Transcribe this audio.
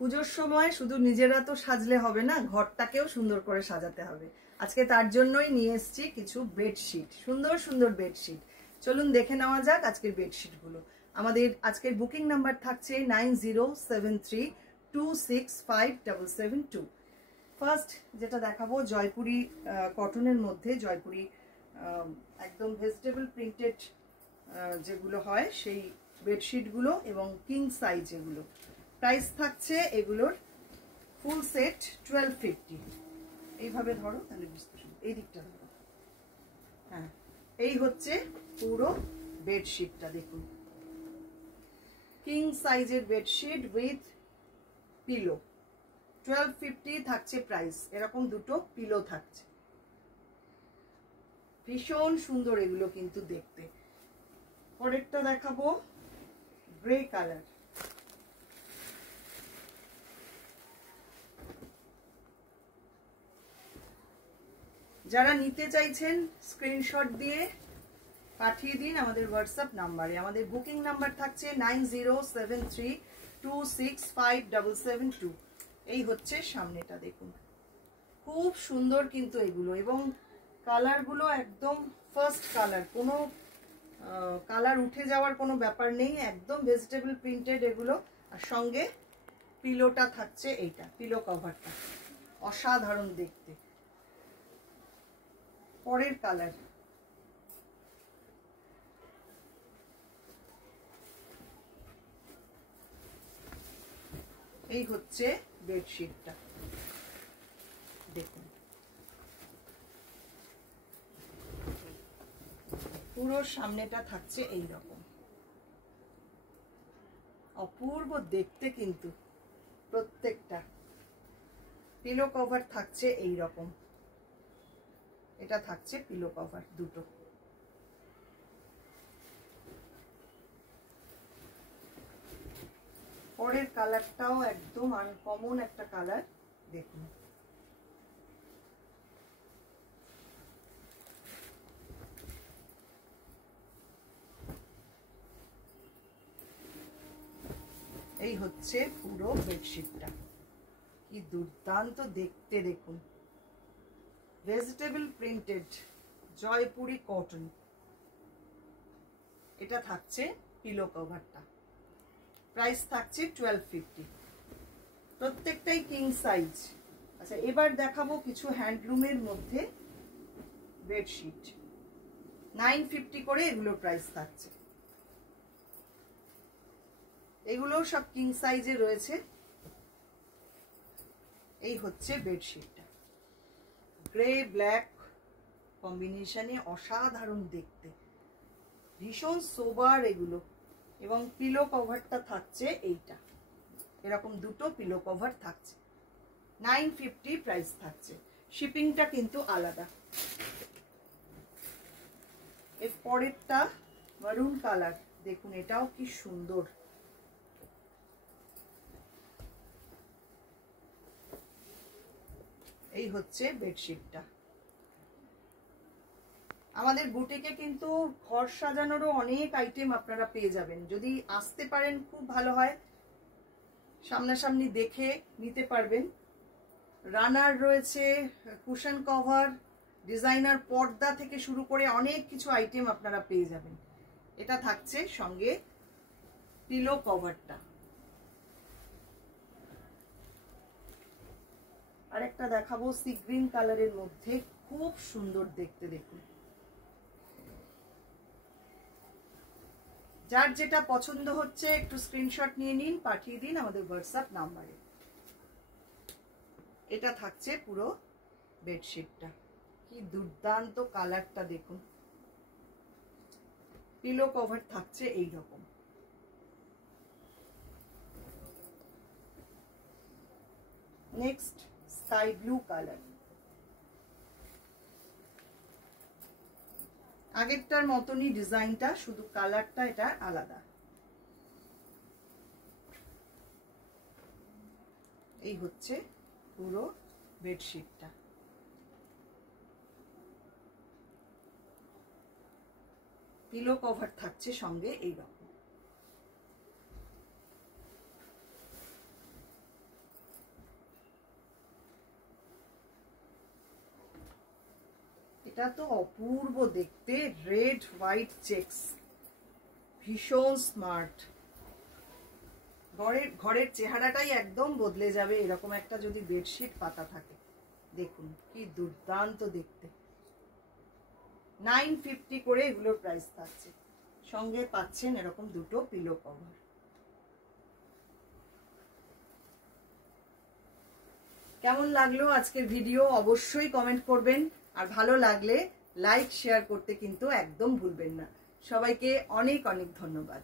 পুজোর সময় শুধু নিজেরা তো সাজলে হবে না, ঘরটাকেও সুন্দর করে সাজাতে হবে। আজকে তার জন্যই নিয়ে এসেছি কিছু বেডশিট, সুন্দর সুন্দর বেডশিট। চলুন দেখে নেওয়া যাক আজকের বেডশিটগুলো। আমাদের আজকের বুকিং নাম্বার থাকছে 9073265772। ফার্স্ট যেটা দেখাবো জয়পুরি কটনের মধ্যে, জয়পুরি একদম ভেজিটেবল প্রিন্টেড যেগুলো হয় সেই বেডশিটগুলো এবং কিং সাইজ এগুলো। প্রাইস থাকছে এগুলোর ফুল সেট 1250। এইভাবে ধরো তাহলে এই দিকটা ধরো। হ্যাঁ, এই হচ্ছে পুরো বেডশিটটা। দেখুন, কিং সাইজের বেডশিট উইথ পিলো। 1250 থাকছে প্রাইস। এরকম দুটো পিলো থাকছে, ভীষণ সুন্দর এগুলো কিন্তু দেখতে। পরেরটা দেখাবো গ্রে কালার। যারা নিতে চাইছেন স্ক্রিনশট দিয়ে পাঠিয়ে দিন আমাদের হোয়াটসঅ্যাপ নাম্বারে। আমাদের বুকিং নাম্বার থাকছে 9073265772। এই হচ্ছে সামনেটা, দেখুন খুব সুন্দর কিন্তু এগুলো, এবং কালারগুলো একদম ফার্স্ট কালার, কোনো কালার উঠে যাওয়ার কোনো ব্যাপার নেই, একদম ভেজিটেবল প্রিন্টেড এগুলো। আর সঙ্গে পিলোটা থাকছে, এইটা পিলো কভারটা অসাধারণ দেখতে। পরের কালার এই হচ্ছে বেডশিটটা, দেখুন পুরো সামনেটা থাকছে এই রকম, অপূর্ব দেখতে কিন্তু প্রত্যেকটা। পিলো কভার থাকছে এই রকম, এটা থাকছে পিলো কভার দুটো। পরের কালারটাও একদম আনকমন একটা কালার, দেখুন এই হচ্ছে পুরো বেডশিটটা, কি দুর্দান্ত দেখতে। দেখুন ভেজিটেবল প্রিন্টেড জয়পুরি কটন, এটা থাকছে পিলো কভারটা। প্রাইস থাকছে 1250, প্রত্যেকটাই কিং সাইজ। আচ্ছা, এবার দেখাবো কিছু হ্যান্ডলুমের মধ্যে বেডশিট। 950 করে এগুলোর প্রাইস থাকছে। এগুলো সব কিং সাইজে রয়েছে। এই হচ্ছে বেডশিটটা, গ্রে ব্ল্যাক কম্বিনেশনে অসাধারণ দেখতে, ভীষণ সোবার এগুলো। এবং পিলো কভারটা থাকছে এইটা, এরকম দুটো পিলো কভার থাকছে। 950 প্রাইস থাকছে, শিপিংটা কিন্তু আলাদা। এর পরেরটা মারুন কালার, দেখুন এটাও কি সুন্দর। এই হচ্ছে বেডশিটটা। আমাদের বুটিকে কিন্তু ঘর সাজানোরও অনেক আইটেম আপনারা পেয়ে যাবেন, যদি আসতে পারেন খুব ভালো হয়, সামনাসামনি দেখে নিতে পারবেন। রানার রয়েছে, কুশন কভার, ডিজাইনার পর্দা থেকে শুরু করে অনেক কিছু আইটেম আপনারা পেয়ে যাবেন। এটা থাকছে সঙ্গে পিলো কভারটা। আরেকটা দেখাবো সি গ্রিন কালারের মধ্যে, খুব সুন্দর দেখতে। দেখুন, যার যেটা পছন্দ হচ্ছে একটু স্ক্রিনশট নিয়ে নিন, পাঠিয়ে দিন আমাদের হোয়াটসঅ্যাপ নাম্বারে। এটা থাকছে পুরো বেডশিটটা, কি দুর্দান্ত কালারটা দেখুন। পিলো কভার থাকছে এই রকম। নেক্সট স্কাই ব্লু কালার, আগেরটার মতনই ডিজাইনটা, শুধু কালারটা এটা আলাদা। এই হচ্ছে পুরো বেডশিটটা। পিলো কভার থাকছে সঙ্গে এই রকম। এটা তো অপূর্ব দেখতে, রেড হোয়াইট চেকস, ভীষণ স্মার্ট। ঘরের চেহারাটাই একদম বদলে যাবে এরকম একটা যদি বেডশিট পাতা থাকে। দেখুন কি দুর্দান্ত দেখতে। 950 করে এগুলোর প্রাইস থাকছে, সঙ্গে পাচ্ছেন এরকম দুটো পিলো কভার। কেমন লাগলো আজকের ভিডিও অবশ্যই কমেন্ট করবেন, আর ভালো লাগলে লাইক শেয়ার করতে কিন্তু একদম ভুলবেন না। সবাইকে অনেক অনেক ধন্যবাদ।